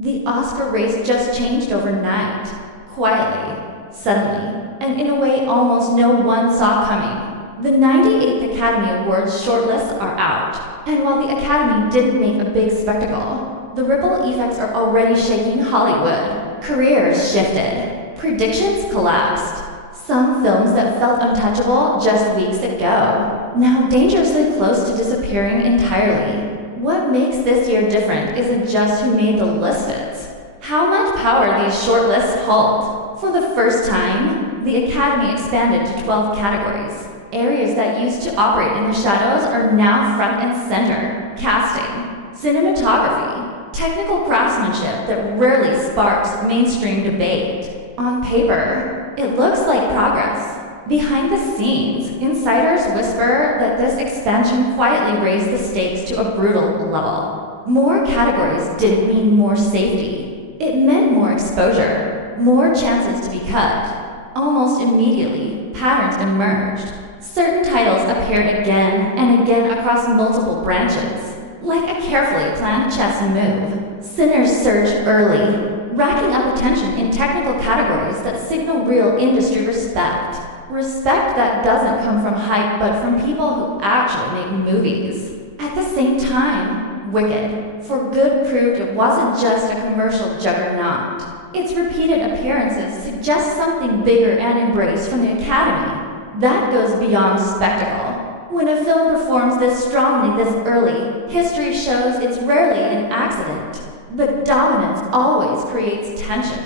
The Oscar race just changed overnight, quietly, suddenly, and in a way almost no one saw coming. The 98th Academy Awards shortlists are out, and while the Academy didn't make a big spectacle, the ripple effects are already shaking Hollywood. Careers shifted, predictions collapsed. Some films that felt untouchable just weeks ago, now dangerously close to disappearing entirely. What makes this year different isn't just who made the lists, how much power these shortlists hold. For the first time, the Academy expanded to 12 categories. Areas that used to operate in the shadows are now front and center. Casting, cinematography, technical craftsmanship that rarely sparks mainstream debate. On paper, it looks like progress. Behind the scenes, insiders whisper that this expansion quietly raised the stakes to a brutal level. More categories didn't mean more safety. It meant more exposure, more chances to be cut. Almost immediately, patterns emerged. Certain titles appeared again and again across multiple branches. Like a carefully planned chess move, sinners surged early, racking up attention in technical categories that signal real industry respect. Respect that doesn't come from hype, but from people who actually make movies. At the same time, Wicked, for good, proved it wasn't just a commercial juggernaut. Its repeated appearances suggest something bigger and embraced from the Academy. That goes beyond spectacle. When a film performs this strongly this early, history shows it's rarely an accident. But dominance always creates tension.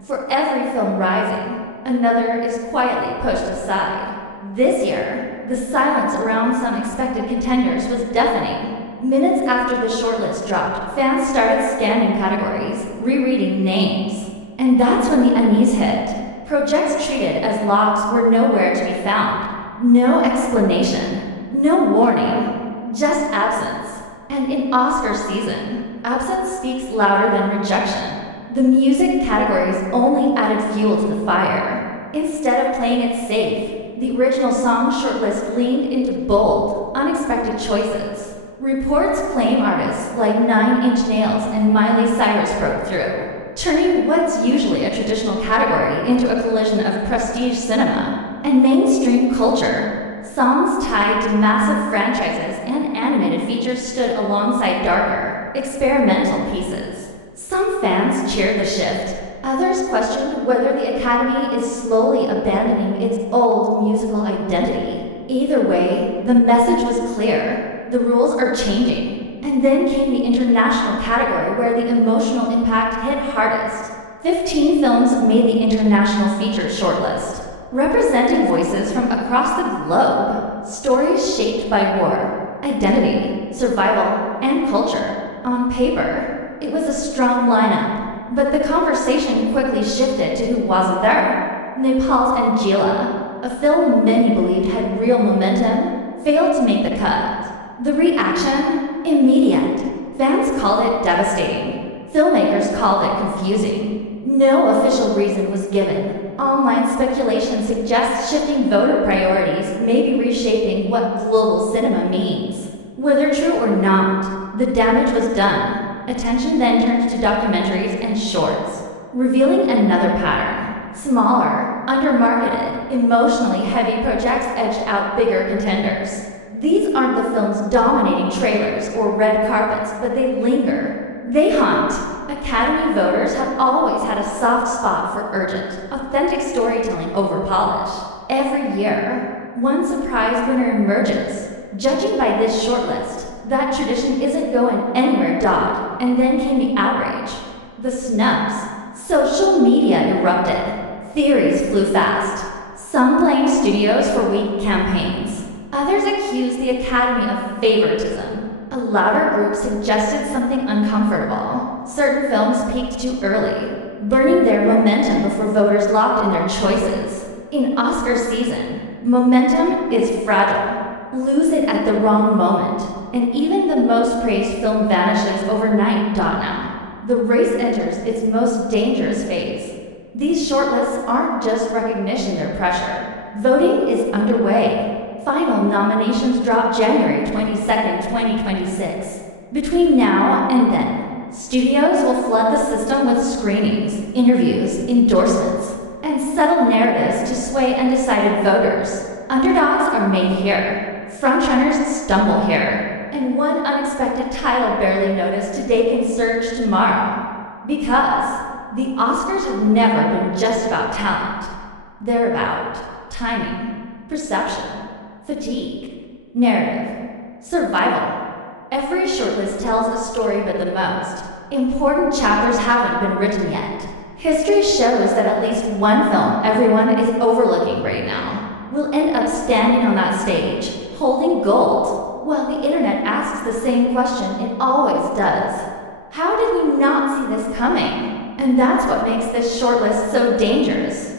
For every film rising, another is quietly pushed aside. This year, the silence around some expected contenders was deafening. Minutes after the shortlist dropped, fans started scanning categories, rereading names. And that's when the unease hit. Projects treated as locks were nowhere to be found. No explanation, no warning, just absence. And in Oscar season, absence speaks louder than rejection. The music categories only added fuel to the fire. Instead of playing it safe, the original song shortlist leaned into bold, unexpected choices. Reports claim artists like Nine Inch Nails and Miley Cyrus broke through, turning what's usually a traditional category into a collision of prestige cinema and mainstream culture. Songs tied to massive franchises and animated features stood alongside darker, experimental pieces. Some fans cheered the shift. Others questioned whether the Academy is slowly abandoning its old musical identity. Either way, the message was clear. The rules are changing. And then came the international category where the emotional impact hit hardest. 15 films made the international feature shortlist, representing voices from across the globe. Stories shaped by war, identity, survival, and culture. On paper, it was a strong lineup, but the conversation quickly shifted to who wasn't there. Nepal's Angela, a film many believed had real momentum, failed to make the cut. The reaction? Immediate. Fans called it devastating. Filmmakers called it confusing. No official reason was given. Online speculation suggests shifting voter priorities may be reshaping what global cinema means. Whether true or not, the damage was done. Attention then turned to documentaries and shorts, revealing another pattern. Smaller, undermarketed, emotionally heavy projects edged out bigger contenders. These aren't the films dominating trailers or red carpets, but they linger. They haunt. Academy voters have always had a soft spot for urgent, authentic storytelling over polish. Every year, one surprise winner emerges. Judging by this shortlist, that tradition isn't going anywhere. And then came the outrage. The snubs. Social media erupted. Theories flew fast. Some blamed studios for weak campaigns. Others accused the Academy of favoritism. A louder group suggested something uncomfortable. Certain films peaked too early, burning their momentum before voters locked in their choices. In Oscar season, momentum is fragile. Lose it at the wrong moment, and even the most praised film vanishes overnight. Now, the race enters its most dangerous phase. These shortlists aren't just recognition, they're pressure. Voting is underway. Final nominations drop January 22nd, 2026. Between now and then, Studios will flood the system with screenings, interviews, endorsements, and subtle narratives to sway undecided voters. Underdogs are made here, frontrunners stumble here, and one unexpected title barely noticed today can surge tomorrow. Because the Oscars have never been just about talent. They're about timing, perception, fatigue, narrative, survival. Every shortlist tells a story, but the most important chapters haven't been written yet. History shows that at least one film everyone is overlooking right now will end up standing on that stage, holding gold, while the internet asks the same question it always does. How did we not see this coming? And that's what makes this shortlist so dangerous.